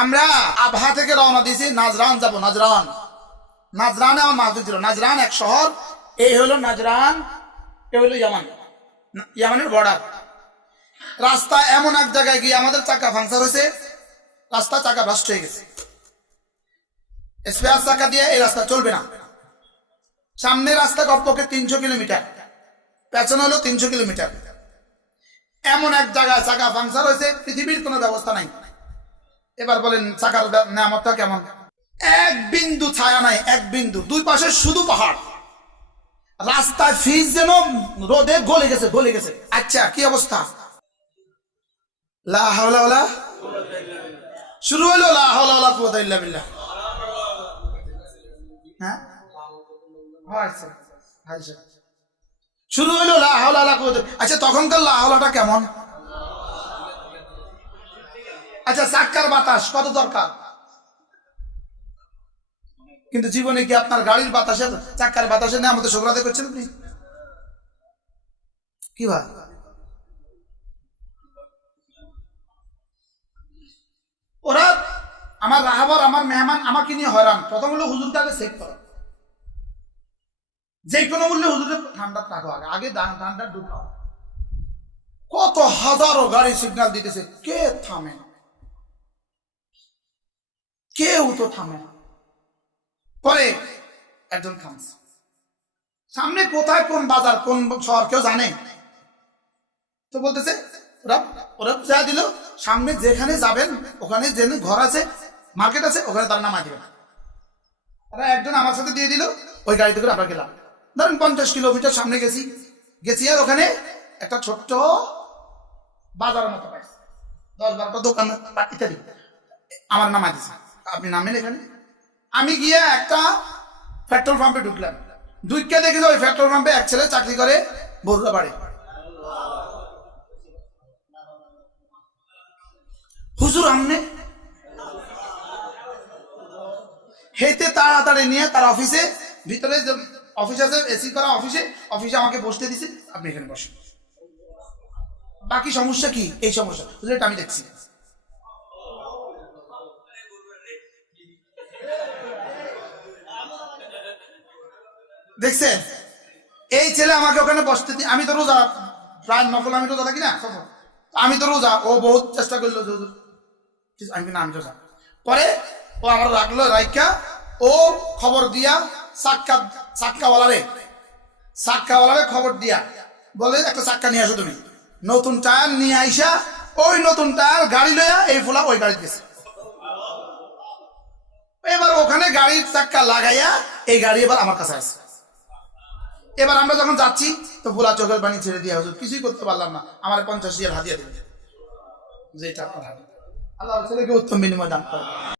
আমরা আবহা থেকে রওনা দিয়েছি নাজরান যাব। নাজরান, নাজরানে আমার মাহফিল ছিল। নাজরান এক শহর, এই হলো নাজরান, এ হলো ইয়ামান, ইয়ামানের বর্ডার। রাস্তা এমন এক জায়গায় গিয়ে আমাদের চাকা পাংচার হয়েছে, রাস্তা চাকা ব্লাস্ট হয়ে গেছে। স্পেয়ার চাকা দিয়ে এই রাস্তা চলবে না। সামনে রাস্তা কমপক্ষে 300 কিলোমিটার, পেছনে হলো 300 কিলোমিটার। এমন এক জায়গায় চাকা পাংচার হয়েছে, পৃথিবীর কোনো ব্যবস্থা নাই। এবার বলেন চাকার নামটা কেমন? এক বিন্দু ছায়া নাই, এক বিন্দু। দুই পাশে শুধু পাহাড়, রাস্তায় ফিজ যেন রোদে গলে গেছে, গলে গেছে। আচ্ছা কি অবস্থা? লা হাওলা ওয়ালা, শুরু হলো লা হাওলা ওয়ালা কুওয়াতা ইল্লা বিল্লাহ। হ্যাঁ শুরু হলো লা হাওলা ওয়ালা কুওয়াতা। আচ্ছা তখনকার লা হাওলাটা কেমন? আচ্ছা চাক্কার বাতাস কত দরকার, কিন্তু জীবনে কি আপনার গাড়ির বাতাসে চাক্কার বাতাসে না আমাদের শোকরাতে করছেন আপনি? কি ভাই ওরা আমার রাহাবার, আমার মেহমান আমাকে নিয়ে হয়রান। প্রথম হলো হুজুরটাকে চেক করো, যে কোনো মূল্যে হুজুরের ঠান্ডা রাখো, আগে আগে ঠান্ডা ঢুকাও। কত হাজারো গাড়ি সিগন্যাল দিতেছে, কে থামে না, কেউ তো থামে না। পরে একজন থামছে, সামনে কোথায় কোন বাজার কোন শহর কেউ জানে তো, বলতেছে ওরা ওরা যা দিল সামনে যেখানে যাবেন ওখানে যে ঘর আছে মার্কেট আছে ওখানে তার নামাই দিবেন। ওরা একজন আমার সাথে দিয়ে দিল, ওই গাড়িতে করে আমরা গেলাম। ধরেন 50 কিলোমিটার সামনে গেছি আর ওখানে একটা ছোট্ট বাজারের মতো পাইছি, 10-12টা দোকান ইত্যাদি। আমার নামাই দিচ্ছে, আপনি নামেন এখানে। আমি গিয়ে একটা পেট্রোল পাম্পে ঢুকলাম, ঢুকে দেখি ওই পেট্রোল পাম্পে এক ছেলে চাকরি করে বড়ুয়া বাড়ি। হুজুর আমনে হেঁটে তাড়াতাড়ি নিয়ে তার অফিসে, ভিতরে অফিস আছে এসি করা অফিসে আমাকে বসতে দিছে, আপনি এখানে বসেন। বাকি সমস্যা কি? এই সমস্যা হুজুর এটা আমি দেখছি। দেখছেন এই ছেলে আমাকে ওখানে বসতে দিয়ে, আমি তো রোজা, প্রায় নকল, আমি রোজা থাকি না, আমি তো রোজা। ও বহুত চেষ্টা করলো আমি না, আমি রোজা। পরে ও আমার রাখলো, রাইকা ও খবর দিয়া চাক্কাওয়ালারে খবর দিয়া বলে একটা চাক্কা নিয়ে আসো তুমি। নতুন টায়ার নিয়ে আইসা ওই নতুন টায়ার গাড়ি লইয়া এই ফোলা ওই গাড়ি গেছে। এবার ওখানে গাড়ির চাক্কা লাগাইয়া এই গাড়ি এবার আমার কাছে আসে। এবার আমরা যখন যাচ্ছি তো ভোলা চোখের পানি ছেড়ে দিয়া, হুজুর কিছুই করতে পারলাম না, আমার 50 রিয়াল হাদিয়া দিলেন, যে এটা আপনার হাদিয়া। আল্লাহ ছেলেকে উত্তম বিনিময় দান করে।